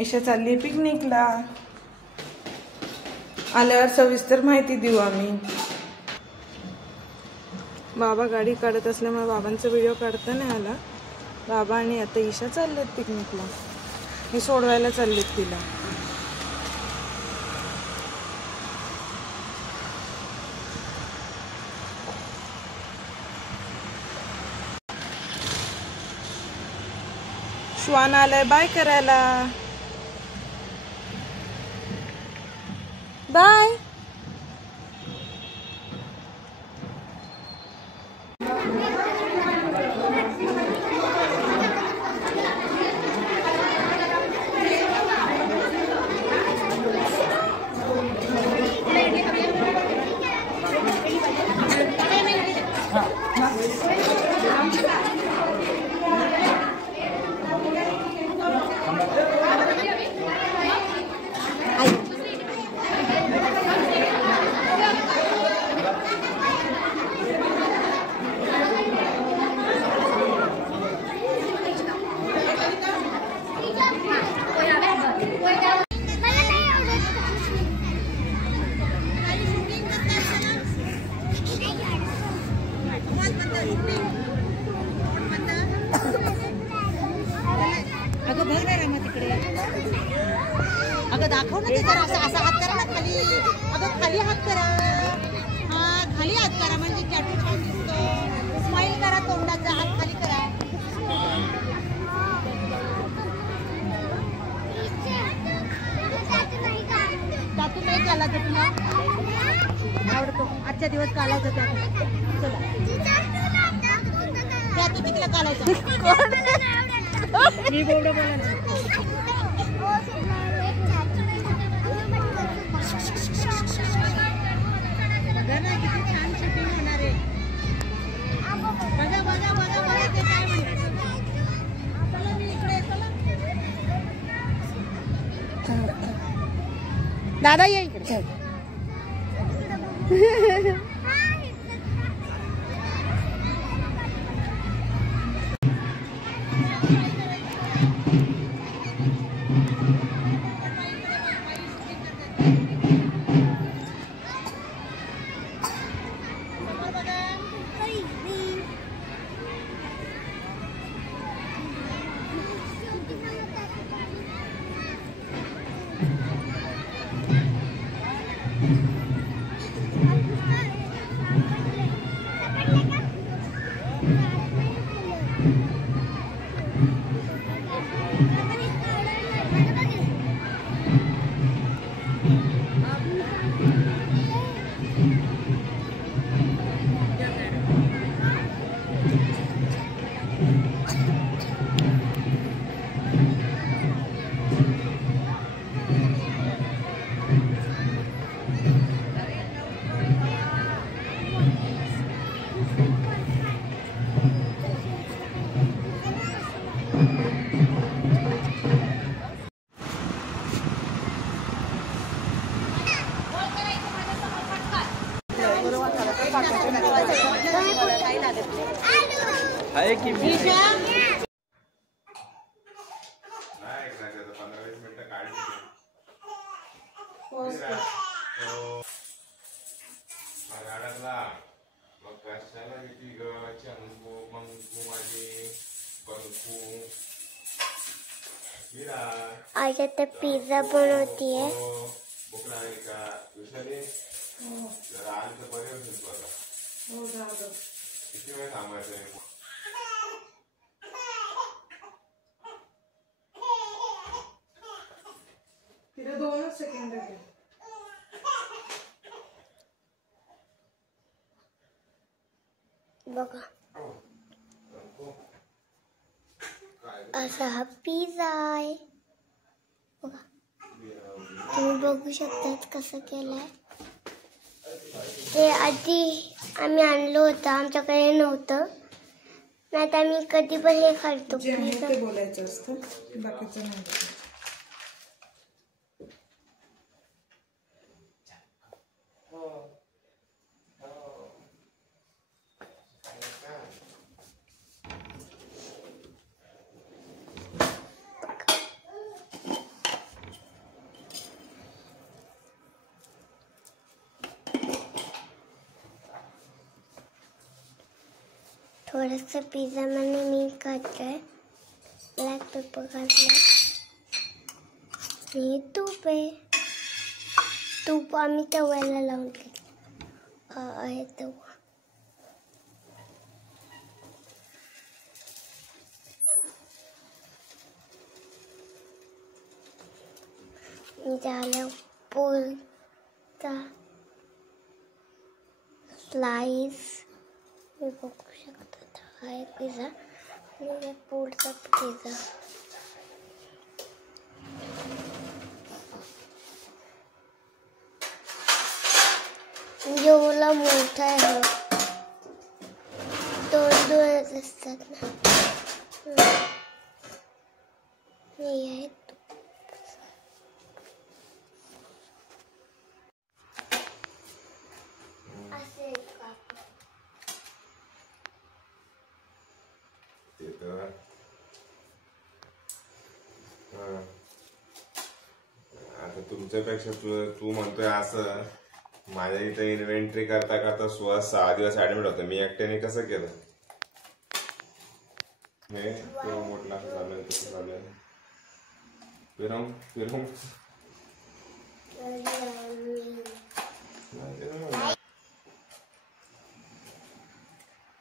ईशा चालली पिकनिकला. आल्यावर सविस्तर माहिती देऊ आम्ही. बाबा गाडी काढत असल्यामुळे बाबांचा व्हिडिओ काढता नाही आला. बाबा आणि आता ईशा चाललेत पिकनिकला. मी सोडवायला चाललेत तिला. श्वान आलाय बाय करायला. बाय. अगं बघ ना रमा तिकडे. अगं दाखव ना ते जरा. असा हात करा ना खाली. अगं खाली हात करा. हा खाली हात करा म्हणजे कॅटू छान दिसतो. स्माइल करा. तोंडाचा हात खाली करा. त्यातून नाही घालायचं तुला आवडतो. आजच्या दिवस घालायचं त्यातून. त्यातून तिकडे घालायचं. मी बोलतो बोलायचं. बघा ना किती छान शूटिंग होणार आहे. बघा बघा बघा बघा ते काय म्हणतात. चला मी इकडे. चला दादा या इकडे. आहे की आज आता पिझ्झा बनवतीये. तिला 2 सेकंद लागले. बघा असा हा पिझ्झा आहे. बघा तुम्ही बघू शकतात कसं केलंय. ते आधी आम्ही आणलं होतं. आमच्याकडे नव्हतं. नाही तर आम्ही कधी पण हे खातो. ते बोलायचं असतं बाकीचं नाही. थोडंसं पिझ्झा मध्ये मी करतोय. ब्लॅक पेपर घातलं आणि तूप आहे. तूप आम्ही तव्याला लावून आहे तवा. झालं पोलचा स्लाइस. मी बघू शकतो हा आहे पिझ्झा आणि पोलचा पिझ्झा. जेवढा मोठा आहे दोन दोन असतात ना. हे आहे आता तुमच्यापेक्षा तू म्हणतोय असं. माझ्या इथे इन्व्हेंटरी करता करता सुहास 6 दिवस ऍडमिट होता. मी एकट्याने कसं केलं हे तो मोठला चालू कसं चालू फिरवून फिरवून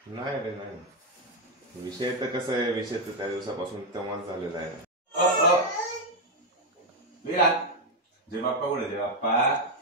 नाही रे नाही. विषय तर कसं आहे, विषय तर त्या दिवसापासून तेव्हाच झालेला आहे. जय बाप्पा कुठे जय बाप्पा.